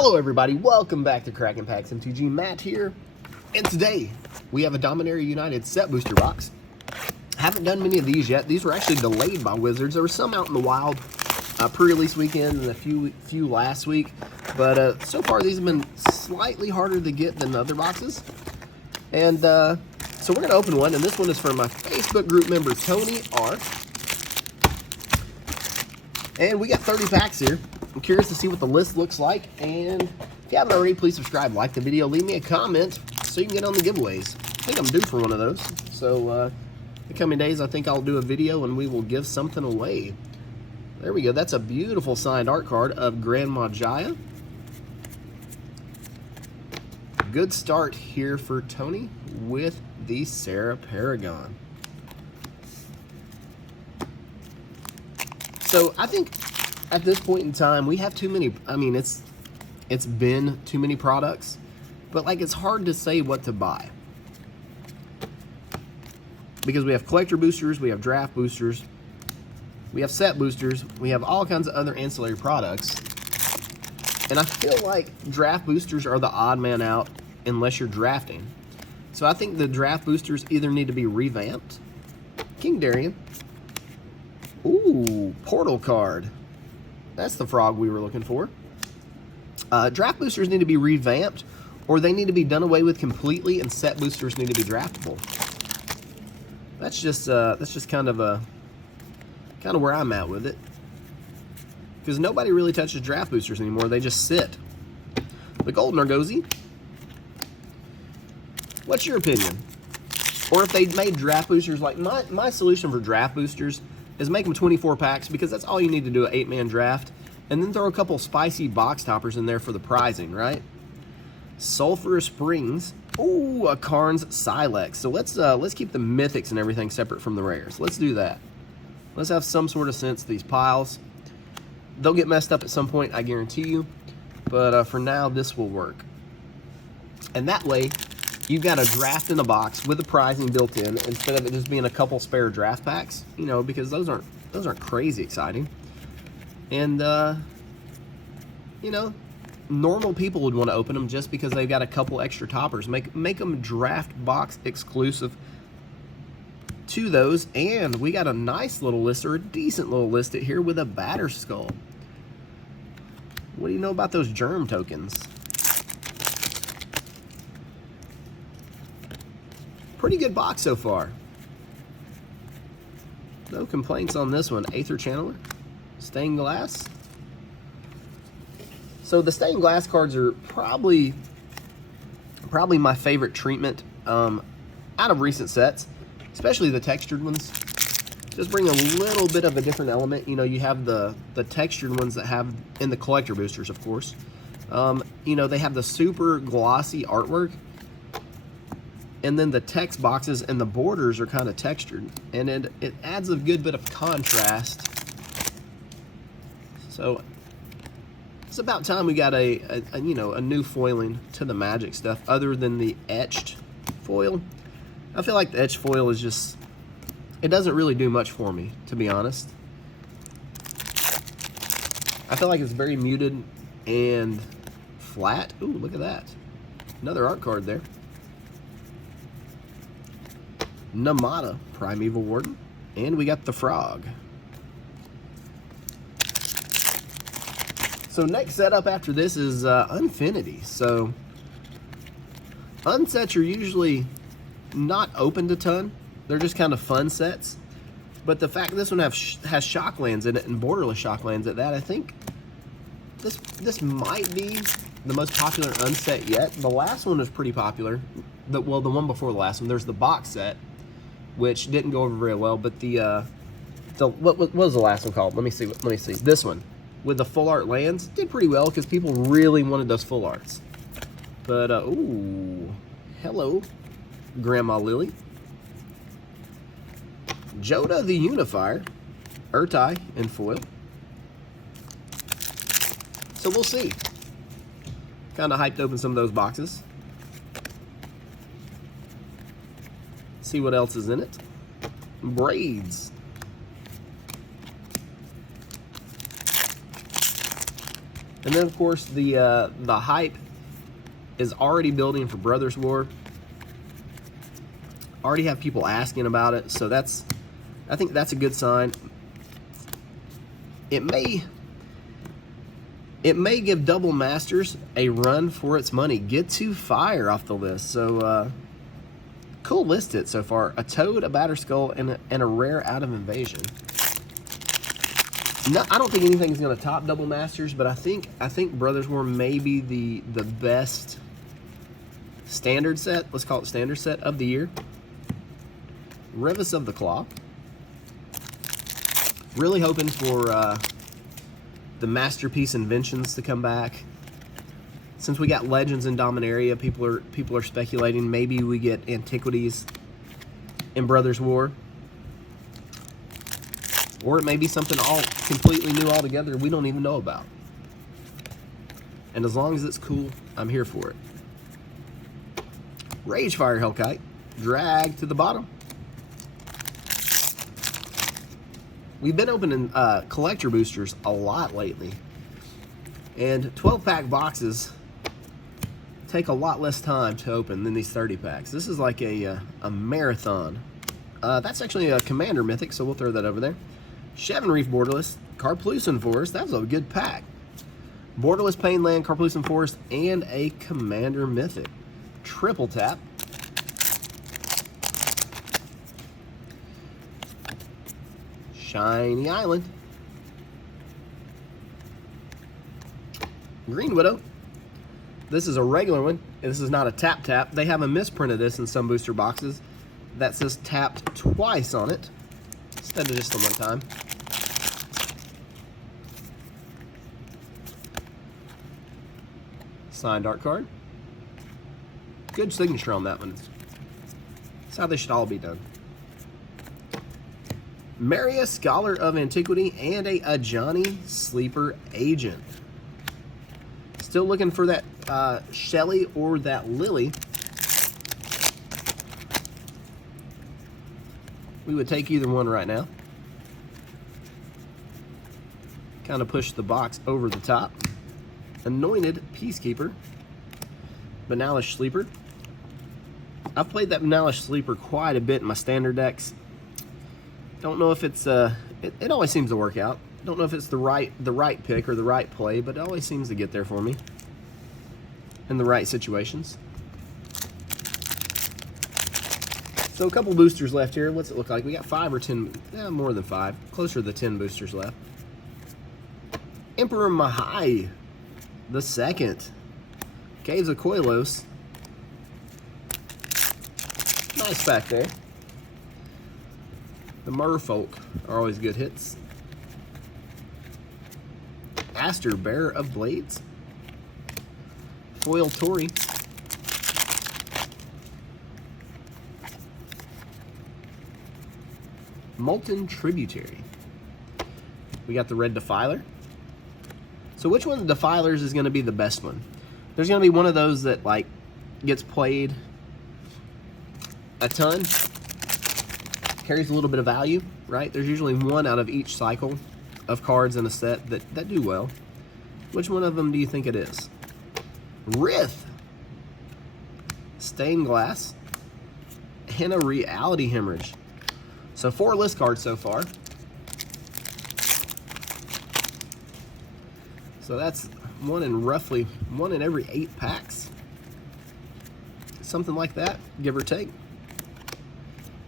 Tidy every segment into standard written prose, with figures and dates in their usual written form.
Hello everybody, welcome back to Cracking Packs MTG. Matt here, and today we have a Dominaria United set booster box. Haven't done many of these yet. These were actually delayed by Wizards. There were some out in the wild pre-release weekend and a few last week, but so far these have been slightly harder to get than other boxes. And so we're going to open one, and this one is from my Facebook group member Tony R. And we got 30 packs here. I'm curious to see what the list looks like, and if you haven't already, please subscribe, like the video, leave me a comment so you can get on the giveaways. I think I'm due for one of those, so the coming days I think I'll do a video and we will give something away. There we go. That's a beautiful signed art card of Grandma Jaya. Good start here for Tony with the Sarah Paragon. So I think at this point in time, we have too many. I mean, it's been too many products, but like it's hard to say what to buy because we have collector boosters, we have draft boosters, we have set boosters, we have all kinds of other ancillary products, and I feel like draft boosters are the odd man out unless you're drafting. So I think the draft boosters either need to be revamped. King Darian. Ooh, portal card. That's the frog we were looking for. Draft boosters need to be revamped, or they need to be done away with completely, and set boosters need to be draftable. That's just kind of where I'm at with it, because nobody really touches draft boosters anymore. They just sit. The Golden Argosy. What's your opinion? Or if they made draft boosters, like my solution for draft boosters is make them 24 packs, because that's all you need to do an 8-man draft, and then throw a couple spicy box toppers in there for the prizing, right? Sulphurous Springs. Ooh, a Karn's Silex. So let's keep the mythics and everything separate from the rares. Let's do that. Let's have some sort of sense to these piles. They'll get messed up at some point, I guarantee you, but for now this will work. And that way you've got a draft in a box with a prizing built in, instead of it just being a couple spare draft packs, you know, because those aren't crazy exciting. And you know, normal people would want to open them just because they've got a couple extra toppers. Make them draft box exclusive to those. And we got a nice little list, or a decent little list here with a Batter Skull. What do you know about those Germ Tokens? Pretty good box so far. No complaints on this one. Aether Channeler. Stained Glass. So the Stained Glass cards are probably my favorite treatment out of recent sets, especially the textured ones. Just bring a little bit of a different element. You know, you have the textured ones that have in the collector boosters, of course. You know, they have the super glossy artwork, and then the text boxes and the borders are kind of textured, and it adds a good bit of contrast. So it's about time we got a new foiling to the Magic stuff, other than the etched foil. I feel like the etched foil is just, it doesn't really do much for me, to be honest. I feel like it's very muted and flat. Ooh, look at that. Another art card there. Namada, Primeval Warden, and we got the Frog. So next setup after this is Unfinity. So unsets are usually not opened a ton. They're just kind of fun sets. But the fact this one has Shocklands in it, and borderless Shocklands at that, I think this might be the most popular unset yet. The last one was pretty popular. Well, the one before the last one. There's the box set, which didn't go over very well, but what was the last one called? Let me see. This one with the full art lands did pretty well because people really wanted those full arts. But ooh, hello, Grandma Lily. Joda the Unifier, Urtai in foil. So we'll see. Kind of hyped to open some of those boxes. See what else is in it. Braids. And then, of course, the hype is already building for Brothers War. Already have people asking about it, so I think that's a good sign. It may give Double Masters a run for its money. Get to Fire off the list. So cool list hit so far. A Toad, a Batterskull, and a rare Out of Invasion. No, I don't think anything's going to top Double Masters, but I think Brothers War may be the best standard set. Let's call it standard set of the year. Revis of the Claw. Really hoping for the Masterpiece Inventions to come back. Since we got Legends in Dominaria, people are speculating maybe we get Antiquities in Brothers War. Or it may be something all completely new altogether we don't even know about. And as long as it's cool, I'm here for it. Ragefire Hellkite, drag to the bottom. We've been opening collector boosters a lot lately. And 12-pack boxes take a lot less time to open than these 30-packs. This is like a marathon. That's actually a Commander Mythic, so we'll throw that over there. Shevin Reef Borderless, Karplusan Forest, that was a good pack. Borderless Painland, Karplusan Forest, and a Commander Mythic. Triple tap. Shiny Island. Green Widow. This is a regular one. This is not a tap. They have a misprint of this in some booster boxes that says tapped twice on it instead of just the one time. Signed art card. Good signature on that one. That's how they should all be done. Maria, Scholar of Antiquity, and a Ajani Sleeper Agent. Still looking for that Shelly or that Lily. We would take either one right now. Kind of push the box over the top. Anointed Peacekeeper. Banalish Sleeper. I've played that Banalish Sleeper quite a bit in my standard decks. Don't know if it's it always seems to work out. Don't know if it's the right pick or the right play, but it always seems to get there for me in the right situations. So a couple boosters left here. What's it look like? We got 5 or 10, more than 5, closer to the 10 boosters left. Emperor Mahai the second. Caves of Koilos. Nice back there. The Merfolk are always good hits. Aster, Bearer of Blades. Foil Tory. Molten Tributary. We got the Red Defiler. So which one of the Defilers is going to be the best one? There's going to be one of those that like gets played a ton, carries a little bit of value, right? There's usually one out of each cycle of cards in a set that do well. Which one of them do you think it is? Rith, Stained Glass, and a Reality Hemorrhage. So 4 list cards so far. So that's roughly one in every 8 packs. Something like that, give or take.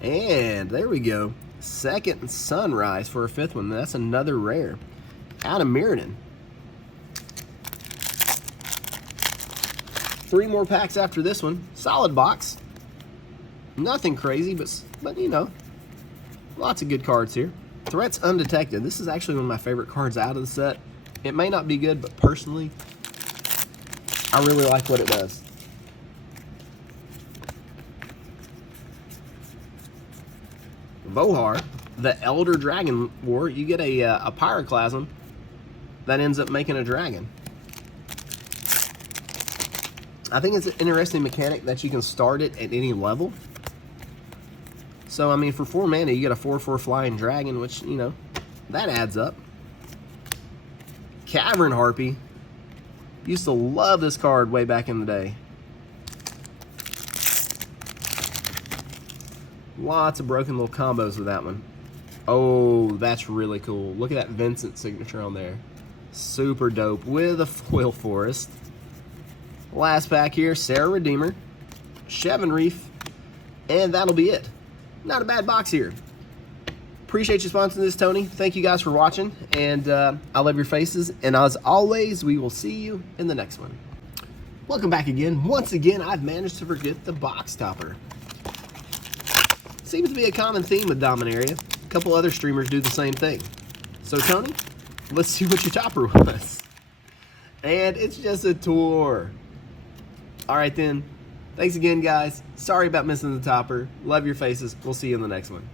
And there we go. Second Sunrise for a 5th one. That's another rare. Out of Mirrodin. 3 more packs after this one. Solid box. Nothing crazy, but you know, lots of good cards here. Threats Undetected. This is actually one of my favorite cards out of the set. It may not be good, but personally, I really like what it does. Vohar, the Elder Dragon War. You get a Pyroclasm that ends up making a dragon. I think it's an interesting mechanic that you can start it at any level. So, I mean, for 4 mana, you get a 4/4 flying dragon, which, you know, that adds up. Cavern Harpy. Used to love this card way back in the day. Lots of broken little combos with that one. Oh, that's really cool. Look at that Vincent signature on there. Super dope with a foil forest. Last pack here, Sarah Redeemer, Chevin Reef, and that'll be it. Not a bad box here. Appreciate you sponsoring this, Tony. Thank you guys for watching, and I love your faces. And as always, we will see you in the next one. Welcome back again. Once again, I've managed to forget the box topper. Seems to be a common theme with Dominaria. A couple other streamers do the same thing. So, Tony, let's see what your topper was. And it's just a tour. All right, then. Thanks again, guys. Sorry about missing the topper. Love your faces. We'll see you in the next one.